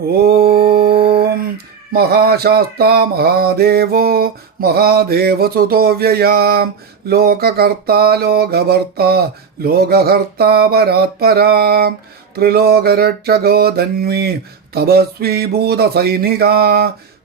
ओम महाशास्ता महादेव महादेवसुतो व्ययां लोककर्ता लोकभर्ता लोकहर्ता परात्परां त्रिलोकरक्षको धन्वी तपस्वी भूतसैनिका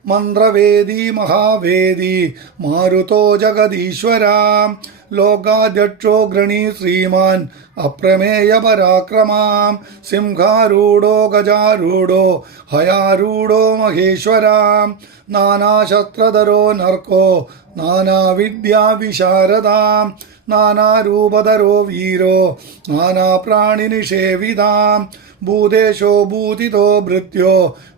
മന്ത്രവേദി മഹാവേദി മാരുതോ ജഗദീശ്വരാം. ലോകാധ്യക്ഷോ ഗൃണീ ശ്രീമാൻ അപ്രമേയ പരാക്രമാം. സിംഹാരൂഢോ ഗജാരൂഢോ ഹയാരൂഢോ മഹേശ്വരാം. നാനാശസ്ത്രധരോ നർക്കോ നാനാവിദ്യാവിശാരദാം നാനാരൂപധരോ വീരോ നാനാപ്രാണിനിഷേവിതാം ഭൂതേശോ ഭൂതിതോ ഭൃത്യോ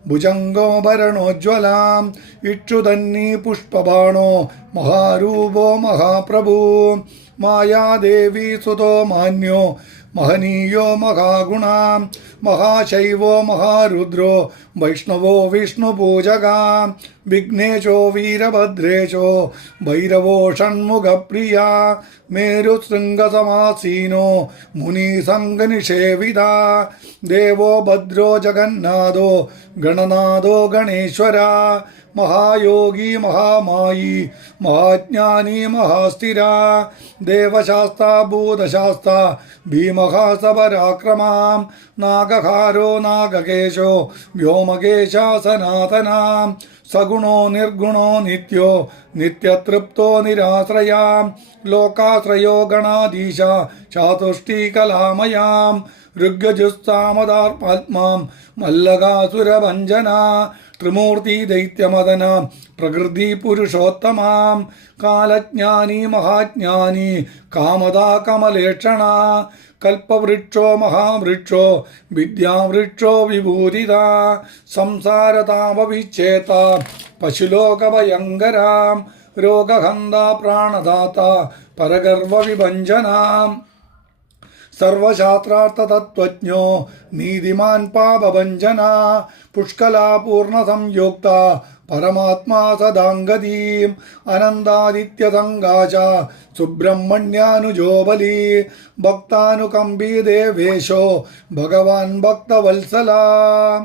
ഭുജംഗോ ഭരണോജ്വലാം. ഇക്ഷുതന്നീ പുഷ്പബാണോ മഹാരൂപോ മഹാപ്രഭു. മായാദേവി സുതോ മാന്യോ മഹനീയോ മഹാഗുണാം. മഹാശൈവോ മഹാരുദ്രോ വൈഷ്ണവോ വിഷ്ണുപൂജകാം വിഘ്നേശോ വീരഭദ്രേശോ ഭൈരവോ ഷൺമുഖപ്രിയ മേരുശൃംഗസമാസീനോ മുനിസംഗനിഷേവിത ദേവോ ഭദ്രോ ജഗന്നാഥോ ഗണനാഥോ ഗണേശ്വര മഹായോഗി മഹാമായി മഹാജ്ഞാനി മഹാസ്ഥിര ദേവശാസ്ത ഭൂതശാസ്ത ഭീമഹാസപരാക്രമാം നാഗഹാരോ നാഗകേശോ വ്യോമകേശ സനാതനാം സഗുണോ നിർഗുണോ നിത്യോ നിത്യതൃപ്തോ നിരാശ്രയാം. ലോകാശ്രയോ ഗണാധീശ ചാതുഷ്ടീകലാമയാം ഋഗ്ഗജുസ്താമദാർപ്പാത്മാം മല്ലകാസുരഭഞ്ജന ത്രിമൂർത്തി ദൈത്യമദന പ്രകൃതി പുരുഷോത്തമാം. കാലജ്ഞാനി മഹാജ്ഞാനി കാമദാ കമലേക്ഷണ കൽപ്പവൃക്ഷോ മഹാവൃക്ഷോ വിദ്യാവൃക്ഷോ വിഭൂതിത സംസാരതാപവിച്ഛേത പശുലോകഭയങ്കരാം രോഗഹന്ത പ്രാണദാത പരഗർവവിഭഞ്ജനാം. സർവശാസ്ത്രാർത്ഥതത്വജ്ഞോ നീതിമാൻ പാപഭഞ്ജന പുഷ്കലാപൂർണ സംയുക്ത പരമാത്മാ സദാംഗതീം അനന്താദിത്യസംഗാച സുബ്രഹ്മണ്യാനുജോ ബലി ഭക്താനുകമ്പീ ദേവേശോ ഭഗവാൻ ഭക്തവത്സലാം.